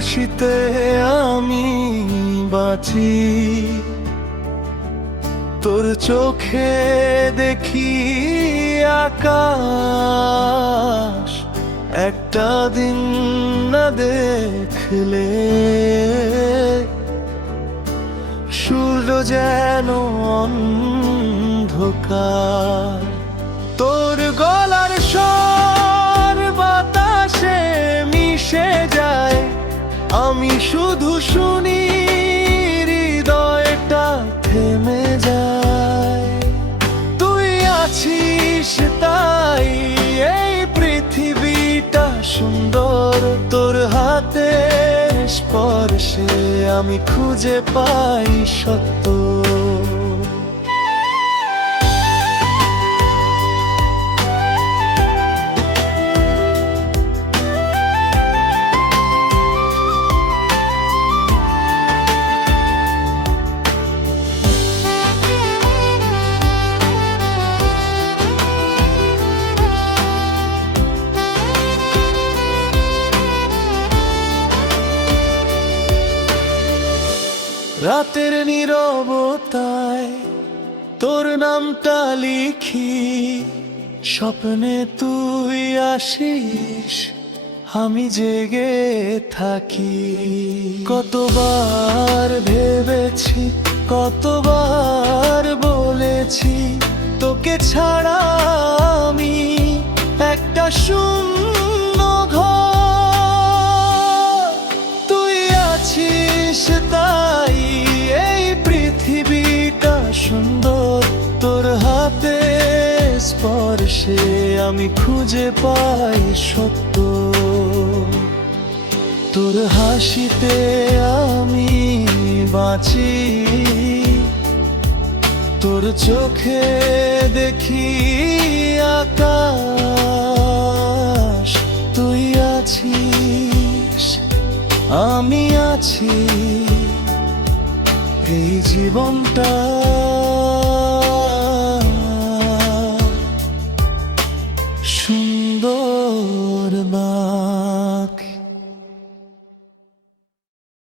হাসিতে আমি বাঁচি, তোর চোখে দেখি আকাশ। একটা দিন না দেখলে সূর্য যেন অন্ধকার। তোর গলার স্বর বাতাসে মিশে যায়, আমি শুধু শুনি, হৃদয়টা থেমে যায়। তুই আছিস তাই এই পৃথিবীটা সুন্দর, তোর হাতের স্পর্শে আমি খুঁজে পাই সত্য। রাতের নীরবতায় তোর নামটা লিখি, স্বপ্নে তুই আসিস, আমি জেগে থাকি। কতবার ভেবেছি, কতবার বলেছি, তোকে ছাড়া আমি একটা শূন্য ঘর। তুই আছিস তাই এই পৃথিবীটা সুন্দর, তোর হাতে স্পর্শে আমি খুঁজে পাই সত্য। তোর হাসিতে আমি বাঁচি, তোর চোখে দেখি আকাশ। তুই আছিস, আমি আছি, এই জীবনটা